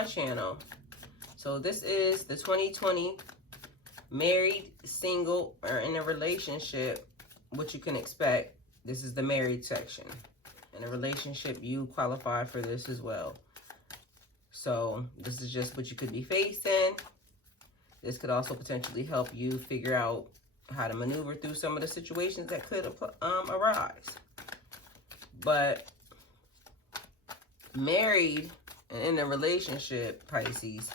my channel. So this is the 2020 married, single, or in a relationship, what you can expect. This is the married section. In a relationship, you qualify for this as well. So this is just what you could be facing. This could also potentially help you figure out how to maneuver through some of the situations that could arise. But married and in a relationship, Pisces,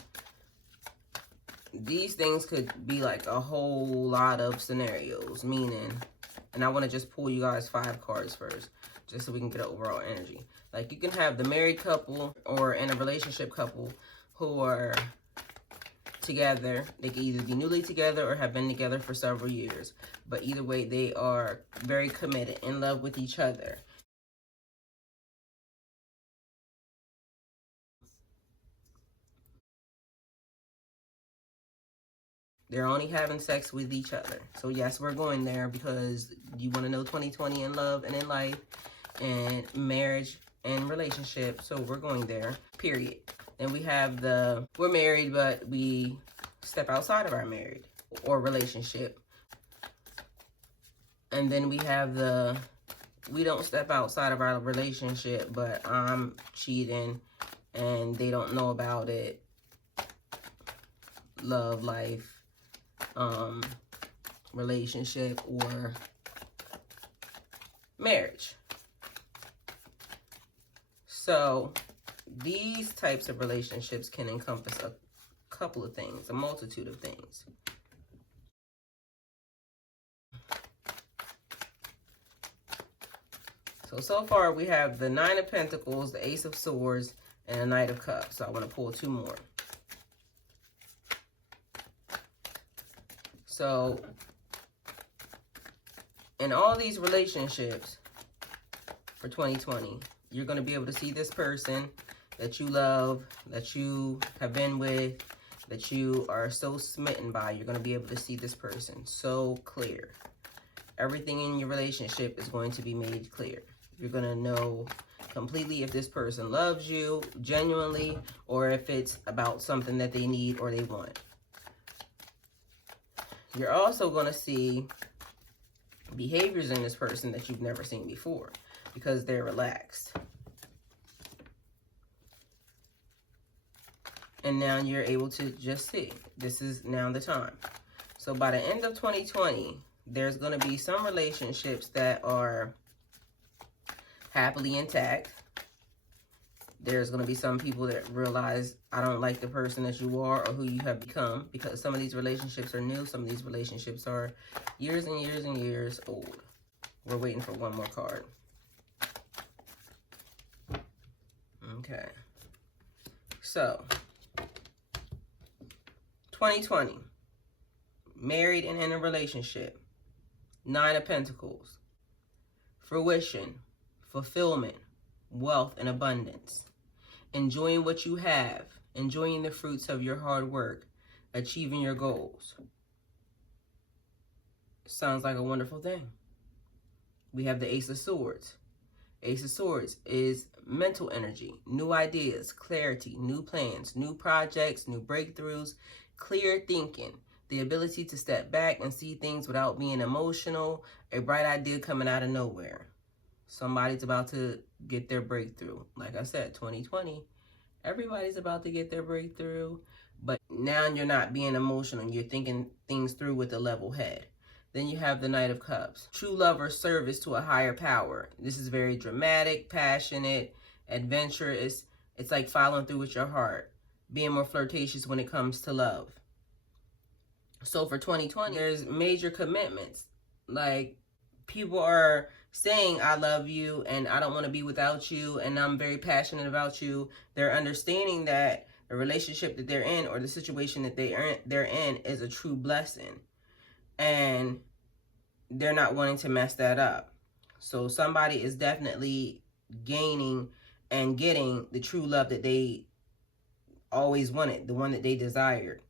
these things could be like a whole lot of scenarios, meaning, and I want to just pull you guys 5 cards first, just so we can get an overall energy. Like, you can have the married couple or in a relationship couple who are together. They can either be newly together or have been together for several years. But either way, they are very committed, in love with each other. They're only having sex with each other. So yes, we're going there because you want to know 2020 in love and in life and marriage and relationship. So we're going there, period. Then we have the, we're married, but we step outside of our marriage or relationship. And then we have the, we don't step outside of our relationship, but I'm cheating and they don't know about it. Love life, relationship, or marriage. So these types of relationships can encompass a couple of things, a multitude of things. So far we have the 9 of Pentacles, the Ace of Swords, and a Knight of Cups. So I want to pull 2 more. So in all these relationships for 2020, you're going to be able to see this person that you love, that you have been with, that you are so smitten by. You're going to be able to see this person so clear. Everything in your relationship is going to be made clear. You're going to know completely if this person loves you genuinely or if it's about something that they need or they want. You're also going to see behaviors in this person that you've never seen before because they're relaxed. And now you're able to just see. This is now the time. So by the end of 2020, there's going to be some relationships that are happily intact. There's going to be some people that realize, I don't like the person that you are or who you have become, because some of these relationships are new. Some of these relationships are years and years and years old. We're waiting for one more card. Okay. So 2020, married and in a relationship, 9 of Pentacles, fruition, fulfillment, wealth, and abundance, enjoying what you have, enjoying the fruits of your hard work, achieving your goals. Sounds like a wonderful thing. We have the Ace of Swords. Ace of Swords is mental energy, new ideas, clarity, new plans, new projects, new breakthroughs, clear thinking, the ability to step back and see things without being emotional, a bright idea coming out of nowhere. Somebody's about to get their breakthrough. Like I said, 2020, everybody's about to get their breakthrough, but now you're not being emotional. You're thinking things through with a level head. Then you have the Knight of Cups. True love or service to a higher power. This is very dramatic, passionate, adventurous. It's like following through with your heart. Being more flirtatious when it comes to love. So for 2020, there's major commitments. Like, people are saying, I love you and I don't want to be without you and I'm very passionate about you. They're understanding that the relationship that they're in or the situation that they're in is a true blessing. And they're not wanting to mess that up. So somebody is definitely gaining and getting the true love that they always wanted, the one that they desired.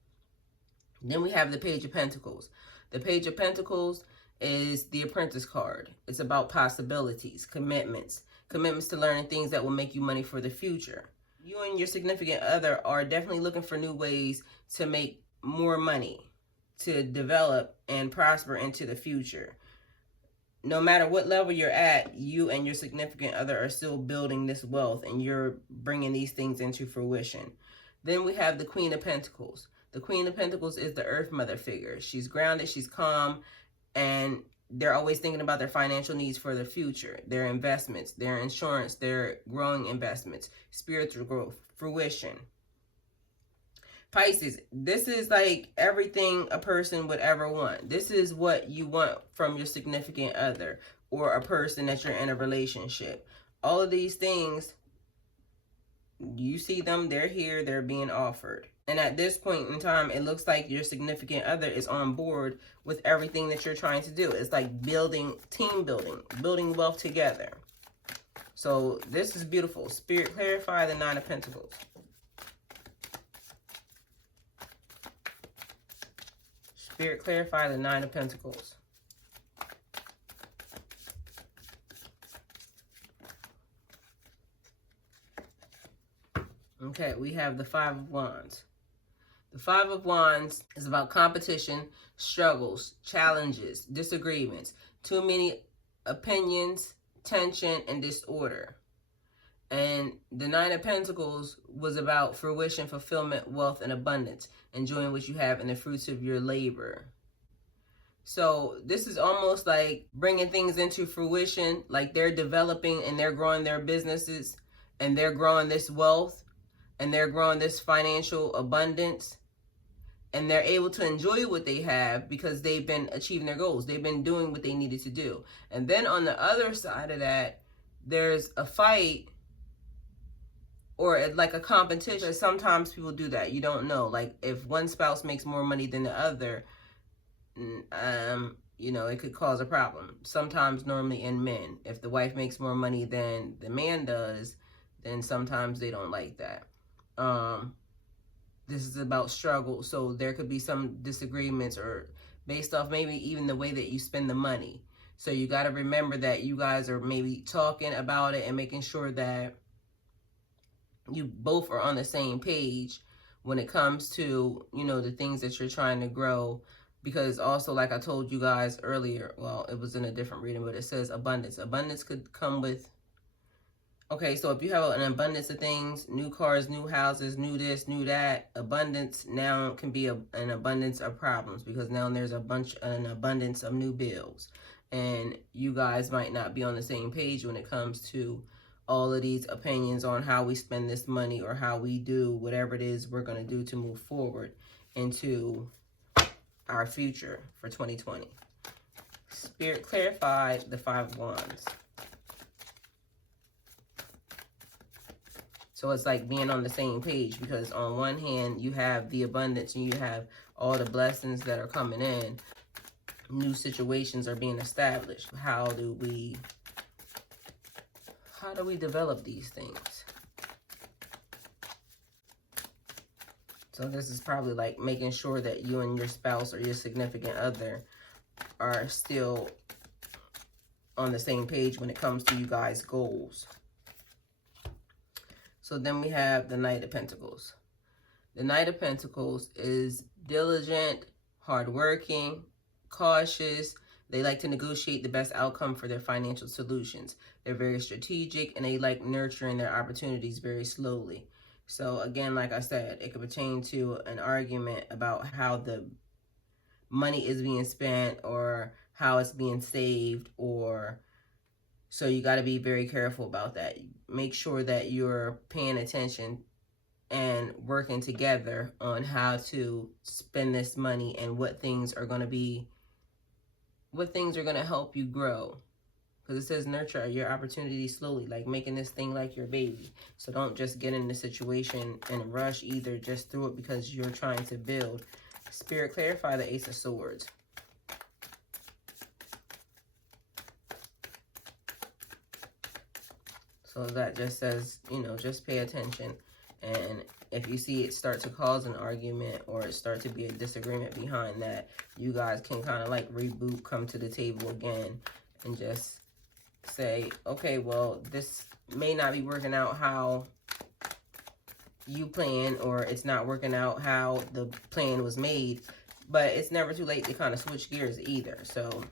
Then we have the Page of Pentacles. The Page of Pentacles is the Apprentice card. It's about possibilities, commitments to learning things that will make you money for the future. You and your significant other are definitely looking for new ways to make more money, to develop and prosper into the future. No matter what level you're at, you and your significant other are still building this wealth, and you're bringing these things into fruition. Then we have the Queen of Pentacles. The Queen of Pentacles is the Earth Mother figure. She's grounded, she's calm, and they're always thinking about their financial needs for the future, their investments, their insurance, their growing investments, spiritual growth, fruition. Pisces, this is like everything a person would ever want. This is what you want from your significant other or a person that you're in a relationship. All of these things, you see them, they're here, they're being offered. And at this point in time, it looks like your significant other is on board with everything that you're trying to do. It's like team building, building wealth together. So this is beautiful. Spirit, clarify the Nine of Pentacles. Spirit, clarify the Nine of Pentacles. Okay, we have the Five of Wands. The Five of Wands is about competition, struggles, challenges, disagreements, too many opinions, tension, and disorder. And the Nine of Pentacles was about fruition, fulfillment, wealth, and abundance, enjoying what you have and the fruits of your labor. So this is almost like bringing things into fruition, like they're developing and they're growing their businesses and they're growing this wealth and they're growing this financial abundance, and they're able to enjoy what they have because they've been achieving their goals. They've been doing what they needed to do. And then on the other side of that, there's a fight or like a competition. Sometimes people do that. You don't know. Like if one spouse makes more money than the other, you know, it could cause a problem. Sometimes normally in men, if the wife makes more money than the man does, then sometimes they don't like that. This is about struggle, so there could be some disagreements or based off maybe even the way that you spend the money. So you got to remember that you guys are maybe talking about it and making sure that you both are on the same page when it comes to, you know, the things that you're trying to grow. Because also, like I told you guys earlier, well, it was in a different reading, but it says abundance. Abundance could come with, okay, so if you have an abundance of things, new cars, new houses, new this, new that, abundance now can be an abundance of problems, because now there's an abundance of new bills. And you guys might not be on the same page when it comes to all of these opinions on how we spend this money or how we do whatever it is we're going to do to move forward into our future for 2020. Spirit, clarify the Five of Wands. So it's like being on the same page, because on one hand, you have the abundance and you have all the blessings that are coming in. New situations are being established. How do we develop these things? So this is probably like making sure that you and your spouse or your significant other are still on the same page when it comes to you guys' goals. So then we have the Knight of Pentacles. The Knight of Pentacles is diligent, hardworking, cautious. They like to negotiate the best outcome for their financial solutions. They're very strategic and they like nurturing their opportunities very slowly. So again, like I said, it could pertain to an argument about how the money is being spent or how it's being saved, or so you got to be very careful about that. Make sure that you're paying attention and working together on how to spend this money and what things are going to help you grow. Because it says nurture your opportunities slowly, like making this thing like your baby. So don't just get in the situation and rush either just through it because you're trying to build. Spirit, clarify the Ace of Swords. So that just says, you know, just pay attention. And if you see it start to cause an argument or it start to be a disagreement behind that, you guys can kind of like reboot, come to the table again and just say, okay, well, this may not be working out how you plan, or it's not working out how the plan was made. But it's never too late to kind of switch gears either. So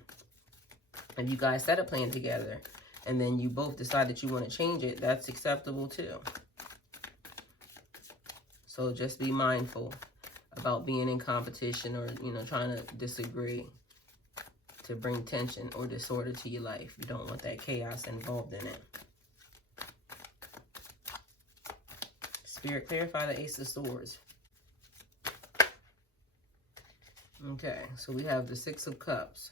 if you guys set a plan together and then you both decide that you want to change it, that's acceptable too. So just be mindful about being in competition, or, you know, trying to disagree to bring tension or disorder to your life. You don't want that chaos involved in it. Spirit, clarify the Ace of Swords. Okay, so we have the Six of Cups.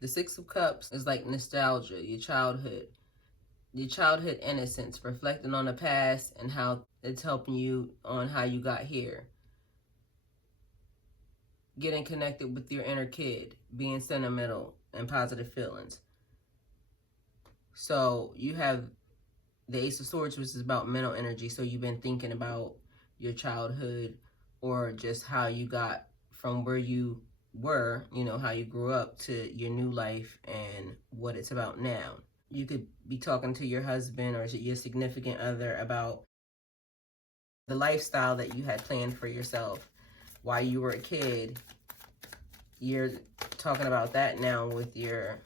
The Six of Cups is like nostalgia, your childhood innocence, reflecting on the past and how it's helping you on how you got here. Getting connected with your inner kid, being sentimental and positive feelings. So you have the Ace of Swords, which is about mental energy. So you've been thinking about your childhood, or just how you got from where you were, you know, how you grew up, to your new life and what it's about now. You could be talking to your husband or your significant other about the lifestyle that you had planned for yourself while you were a kid. You're talking about that now with your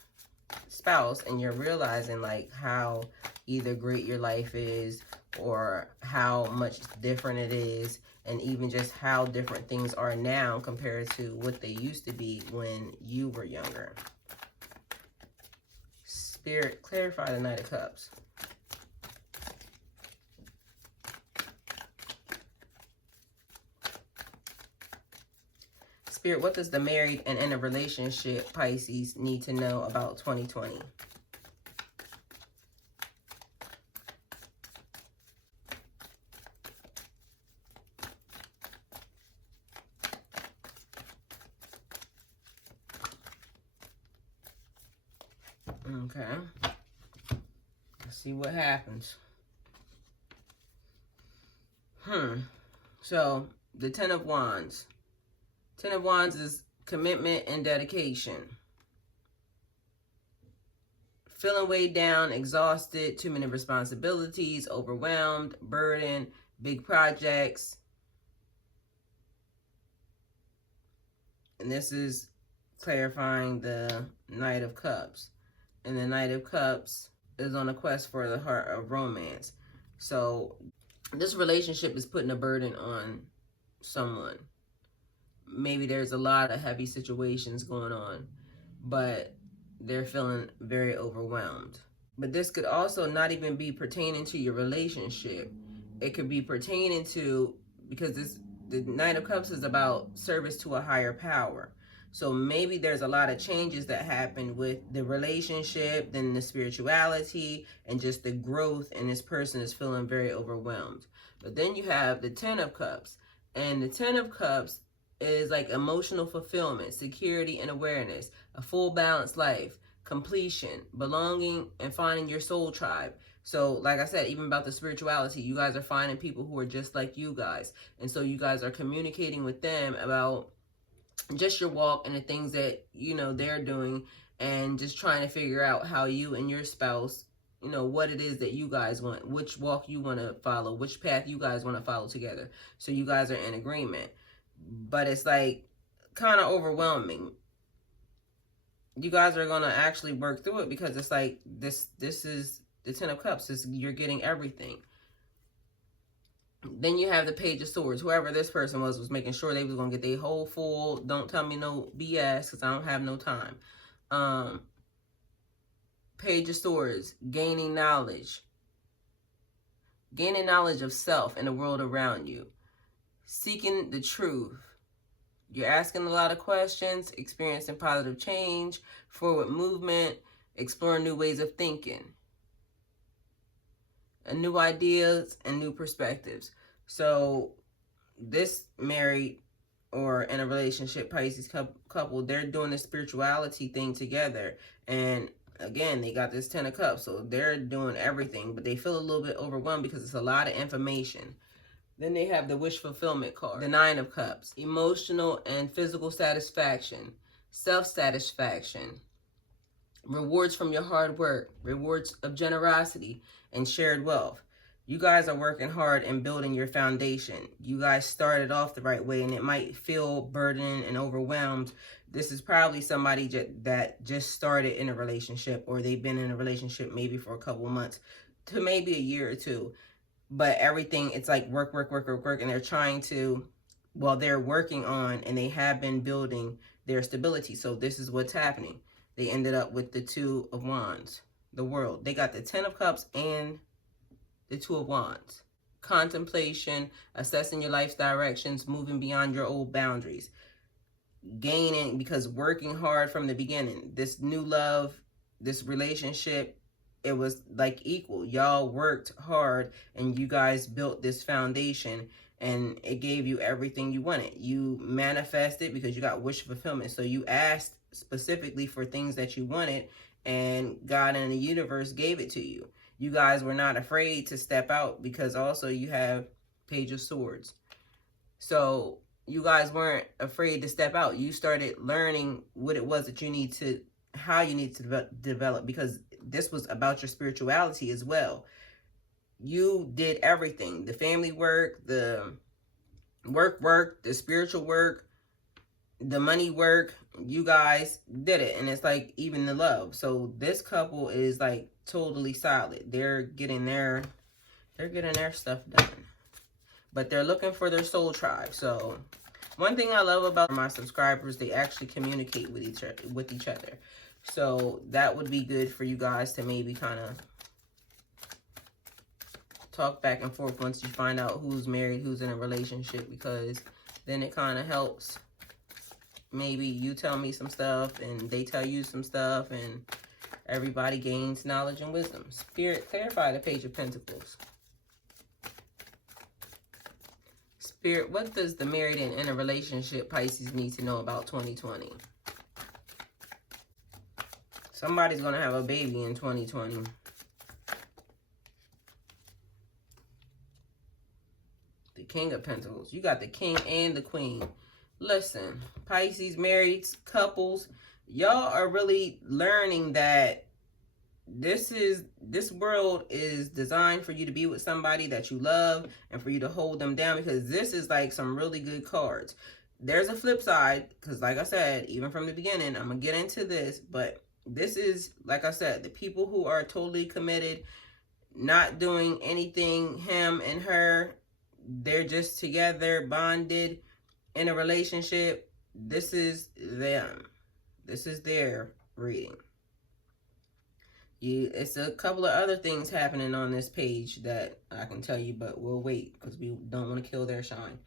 spouse, and you're realizing like how either great your life is or how much different it is, and even just how different things are now compared to what they used to be when you were younger. Spirit, clarify the Knight of Cups. Spirit, what does the married and in a relationship Pisces need to know about 2020? Okay. Let's see what happens. So, the Ten of Wands. Ten of Wands is commitment and dedication. Feeling weighed down, exhausted, too many responsibilities, overwhelmed, burdened, big projects. And this is clarifying the Knight of Cups. And the Knight of Cups is on a quest for the heart of romance. So this relationship is putting a burden on someone. Maybe there's a lot of heavy situations going on, but they're feeling very overwhelmed. But this could also not even be pertaining to your relationship. It could be pertaining to, because the Knight of Cups is about service to a higher power. So maybe there's a lot of changes that happen with the relationship, then the spirituality, and just the growth, and this person is feeling very overwhelmed. But then you have the Ten of Cups, and the Ten of Cups is like emotional fulfillment, security and awareness, a full balanced life, completion, belonging, and finding your soul tribe. So like I said, even about the spirituality, you guys are finding people who are just like you guys. And so you guys are communicating with them about just your walk and the things that, you know, they're doing, and just trying to figure out how you and your spouse, you know, what it is that you guys want, which walk you want to follow, which path you guys want to follow together. So you guys are in agreement. But it's like kind of overwhelming. You guys are going to actually work through it, because it's like this is the Ten of Cups. You're getting everything. Then you have the Page of Swords. Whoever this person was making sure they was going to get their whole full, don't tell me no BS, because I don't have no time. Page of Swords, gaining knowledge. Gaining knowledge of self and the world around you. Seeking the truth. You're asking a lot of questions, experiencing positive change, forward movement, exploring new ways of thinking, and new ideas and new perspectives. So this married or in a relationship Pisces couple, they're doing the spirituality thing together. And again, they got this Ten of Cups, so they're doing everything, but they feel a little bit overwhelmed because it's a lot of information. Then they have the wish fulfillment card, the Nine of Cups, emotional and physical satisfaction, self-satisfaction, rewards from your hard work, rewards of generosity, and shared wealth. You guys are working hard and building your foundation. You guys started off the right way, and it might feel burdened and overwhelmed. This is probably somebody that just started in a relationship, or they've been in a relationship maybe for a couple of months to maybe a year or two. But everything, it's like work, work, work, work, work, and they're trying to, well, they're working on, and they have been building their stability. So this is what's happening. They ended up with the Two of Wands, the World. They got the Ten of Cups and the Two of Wands. Contemplation, assessing your life's directions, moving beyond your old boundaries. Gaining, because working hard from the beginning. This new love, this relationship, it was like equal. Y'all worked hard and you guys built this foundation, and it gave you everything you wanted. You manifested because you got wish fulfillment. So you asked specifically for things that you wanted, and God and the universe gave it to you. You guys were not afraid to step out, because also you have Page of Swords. So you guys weren't afraid to step out. You started learning what it was that you need to, how you need to develop, because this was about your spirituality as well. You did everything, the family work, the work, the spiritual work, the money work. You guys did it. And it's like even the love. So this couple is like totally solid. They're getting their stuff done. But they're looking for their soul tribe. So one thing I love about my subscribers, they actually communicate with each other. So that would be good for you guys to maybe kind of talk back and forth once you find out who's married, who's in a relationship, because then it kind of helps. Maybe you tell me some stuff and they tell you some stuff, and everybody gains knowledge and wisdom. Spirit, clarify the Page of Pentacles. Spirit, what does the married and in a relationship Pisces need to know about 2020? Somebody's going to have a baby in 2020. The King of Pentacles. You got the King and the Queen. Listen, Pisces, married couples, y'all are really learning that this world is designed for you to be with somebody that you love and for you to hold them down, because this is like some really good cards. There's a flip side, because like I said, even from the beginning, I'm going to get into this, but this is, like I said, the people who are totally committed, not doing anything him and her, they're just together, bonded, in a relationship. This is them. This is their reading. It's a couple of other things happening on this page that I can tell you, but we'll wait because we don't want to kill their shine.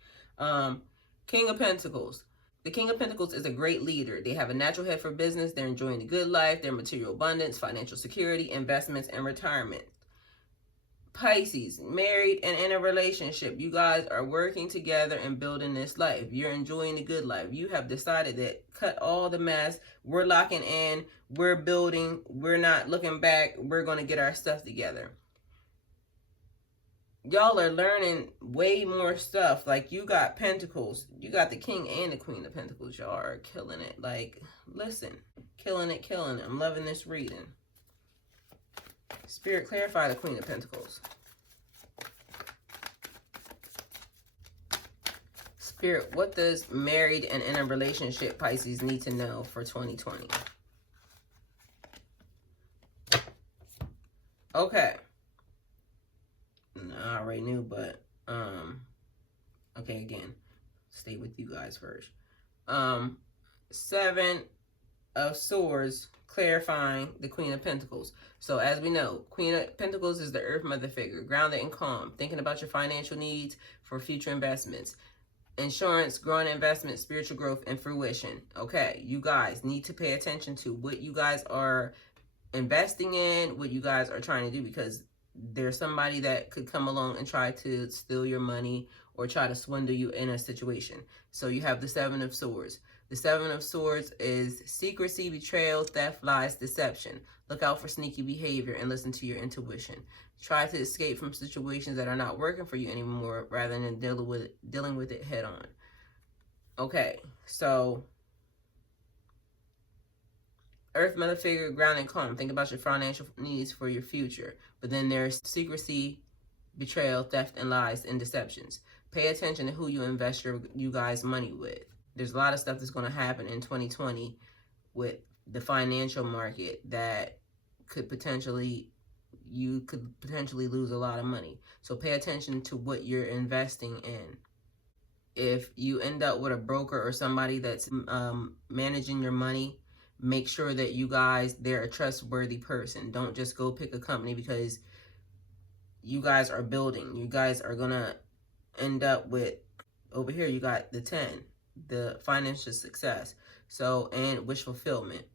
King of Pentacles. The King of Pentacles is a great leader. They have a natural head for business. They're enjoying the good life, their material abundance, financial security, investments, and retirement. Pisces, married and in a relationship. You guys are working together and building this life. You're enjoying the good life. You have decided that cut all the mess. We're locking in. We're building. We're not looking back. We're going to get our stuff together. Y'all are learning way more stuff. Like, you got Pentacles. You got the King and the Queen of Pentacles. Y'all are killing it. Like, listen. Killing it, killing it. I'm loving this reading. Spirit, clarify the Queen of Pentacles. Spirit, what does married and in a relationship Pisces need to know for 2020? Okay. I already knew, but okay, again, stay with you guys first. Seven of Swords, clarifying the Queen of Pentacles. So as we know, Queen of Pentacles is the Earth Mother figure, grounded and calm, thinking about your financial needs for future investments, insurance, growing investment, spiritual growth, and fruition. Okay, you guys need to pay attention to what you guys are investing in, what you guys are trying to do, because there's somebody that could come along and try to steal your money or try to swindle you in a situation. So you have the Seven of Swords. The Seven of Swords is secrecy, betrayal, theft, lies, deception. Look out for sneaky behavior and listen to your intuition. Try to escape from situations that are not working for you anymore rather than dealing with it head on. Okay, so Earth Mother figure, ground and calm. Think about your financial needs for your future. But then there's secrecy, betrayal, theft, and lies and deceptions. Pay attention to who you invest you guys' money with. There's a lot of stuff that's going to happen in 2020 with the financial market that could potentially, you could potentially lose a lot of money. So pay attention to what you're investing in. If you end up with a broker or somebody that's managing your money, make sure that you guys, they're a trustworthy person. Don't just go pick a company because you guys are building. You guys are going to end up with, over here you got the 10, the financial success. So, and wish fulfillment.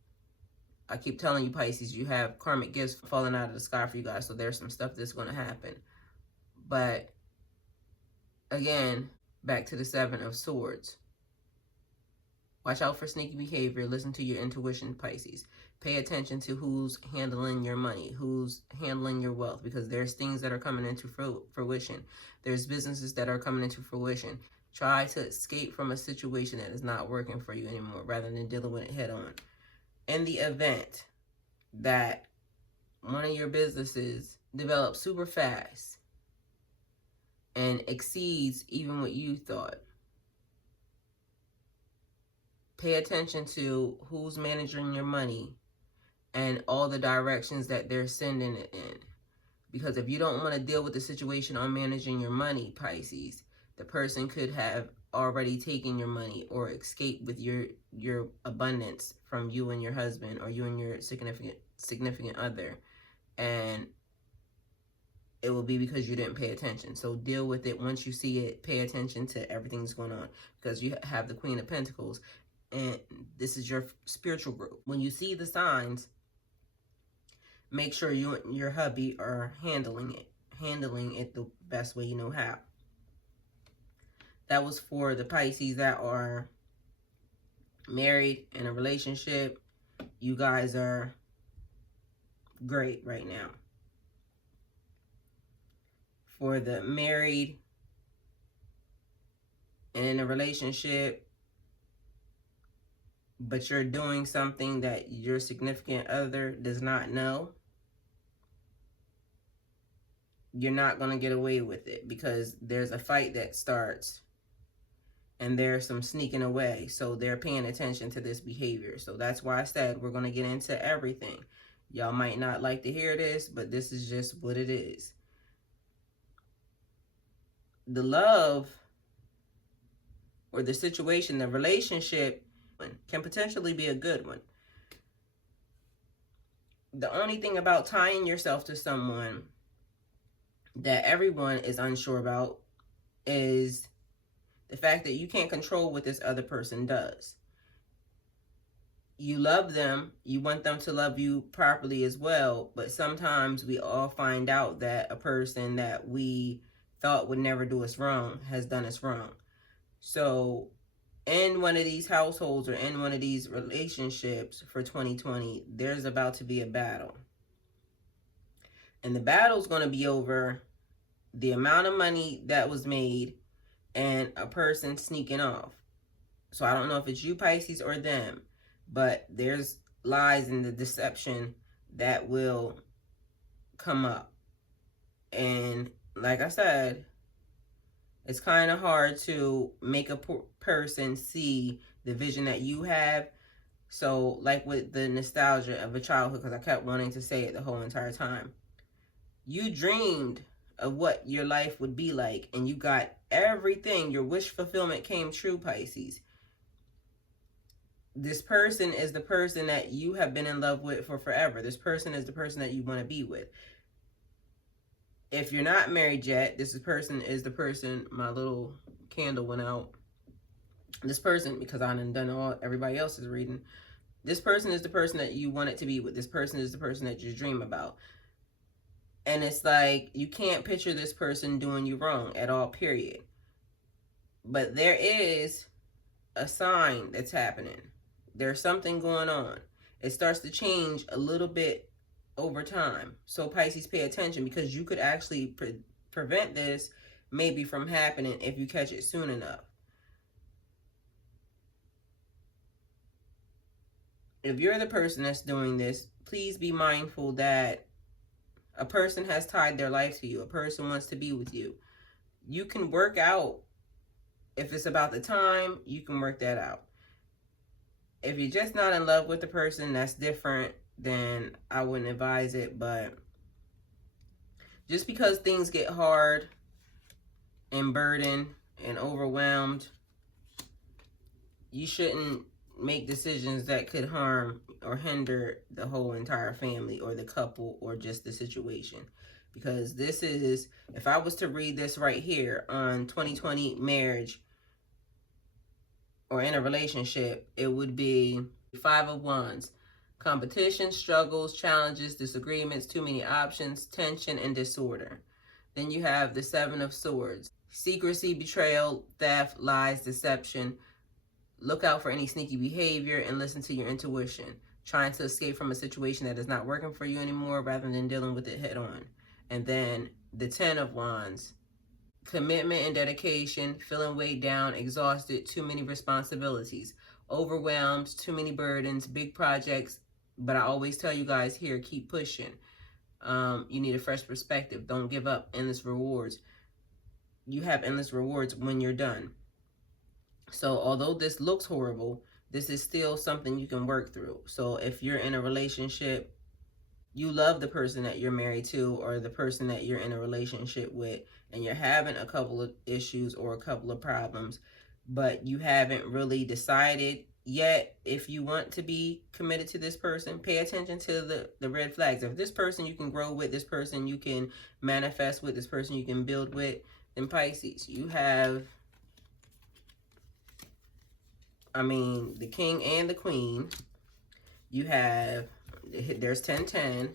I keep telling you, Pisces, you have karmic gifts falling out of the sky for you guys. So there's some stuff that's going to happen. But again, back to the 7 of Swords. Watch out for sneaky behavior. Listen to your intuition, Pisces. Pay attention to who's handling your money, who's handling your wealth, because there's things that are coming into fruition. There's businesses that are coming into fruition. Try to escape from a situation that is not working for you anymore rather than dealing with it head on. In the event that one of your businesses develops super fast and exceeds even what you thought, pay attention to who's managing your money and all the directions that they're sending it in. Because if you don't want to deal with the situation on managing your money, Pisces, the person could have already taken your money or escaped with your abundance from you and your husband, or you and your significant other. And it will be because you didn't pay attention. So deal with it once you see it. Pay attention to everything that's going on, because you have the Queen of Pentacles, and this is your spiritual group. When you see the signs, make sure you and your hubby are handling it the best way you know how. That was for the Pisces that are married in a relationship. You guys are great right now. For the married and in a relationship, but you're doing something that your significant other does not know, you're not going to get away with it, because there's a fight that starts and there's some sneaking away. So they're paying attention to this behavior. So that's why I said we're going to get into everything. Y'all might not like to hear this, but this is just what it is. The love or the situation, the relationship can potentially be a good one. The only thing about tying yourself to someone that everyone is unsure about is the fact that you can't control what this other person does. You love them, you want them to love you properly as well, but sometimes we all find out that a person that we thought would never do us wrong has done us wrong. So in one of these households or in one of these relationships for 2020, there's about to be a battle. And the battle's going to be over the amount of money that was made and a person sneaking off. So I don't know if it's you, Pisces, or them, but there's lies and the deception that will come up. And like I said, it's kind of hard to make a person see the vision that you have. So like with the nostalgia of a childhood, because I kept wanting to say it the whole entire time. You dreamed of what your life would be like, and you got everything. Your wish fulfillment came true, Pisces. This person is the person that you have been in love with for forever. This person is the person that you want to be with. If you're not married yet, this person is the person, my little candle went out. This person, because I done all everybody else's reading, this person is the person that you want it to be with. This person is the person that you dream about. And it's like, you can't picture this person doing you wrong at all, period. But there is a sign that's happening. There's something going on. It starts to change a little bit over time. So Pisces, pay attention, because you could actually prevent this maybe from happening if you catch it soon enough. If you're the person that's doing this, please be mindful that A person has tied their life to you. A person wants to be with you. You can work out. If it's about the time, you can work that out. If you're just not in love with the person, that's different. Then I wouldn't advise it. But just because things get hard and burdened and overwhelmed, you shouldn't make decisions that could harm or hinder the whole entire family or the couple or just the situation. Because this is, if I was to read this right here on 2020 marriage or in a relationship, it would be 5 of Wands. Competition, struggles, challenges, disagreements, too many options, tension, and disorder. Then you have the 7 of Swords. Secrecy, betrayal, theft, lies, deception. Look out for any sneaky behavior and listen to your intuition. Trying to escape from a situation that is not working for you anymore rather than dealing with it head on. And then the 10 of Wands. Commitment and dedication, feeling weighed down, exhausted, too many responsibilities, overwhelmed, too many burdens, big projects. But I always tell you guys here, keep pushing. You need a fresh perspective. Don't give up. Endless rewards. You have endless rewards when you're done. So although this looks horrible, this is still something you can work through. So if you're in a relationship, you love the person that you're married to or the person that you're in a relationship with, and you're having a couple of issues or a couple of problems, but you haven't really decided yet if you want to be committed to this person, pay attention to the red flags. If this person you can grow with, this person you can manifest with, this person you can build with, then Pisces, you have, the king and the queen. You have, there's 10-10.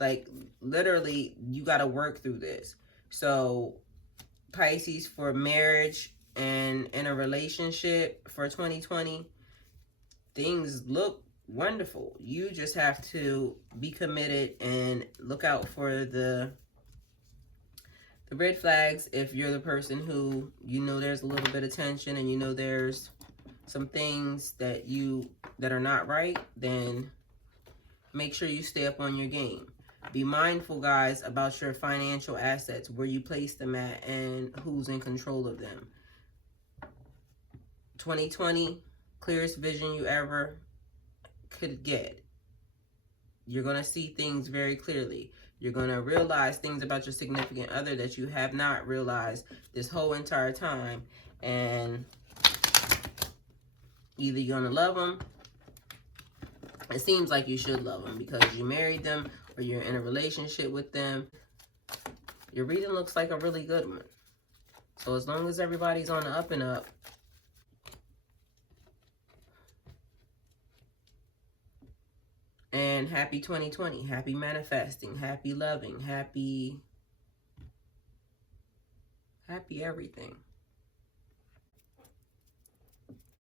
Like, literally, you got to work through this. So, Pisces, for marriage and in a relationship for 2020, things look wonderful. You just have to be committed and look out for the red flags. If you're the person who, there's a little bit of tension and there's some things that are not right, then make sure you stay up on your game. Be mindful, guys, about your financial assets, where you place them at and who's in control of them. 2020, clearest vision you ever could get. You're going to see things very clearly. You're going to realize things about your significant other that you have not realized this whole entire time. And either you're going to love them. It seems like you should love them because you married them or you're in a relationship with them. Your reading looks like a really good one. So as long as everybody's on the up and up, and happy 2020, happy manifesting, happy loving, happy everything.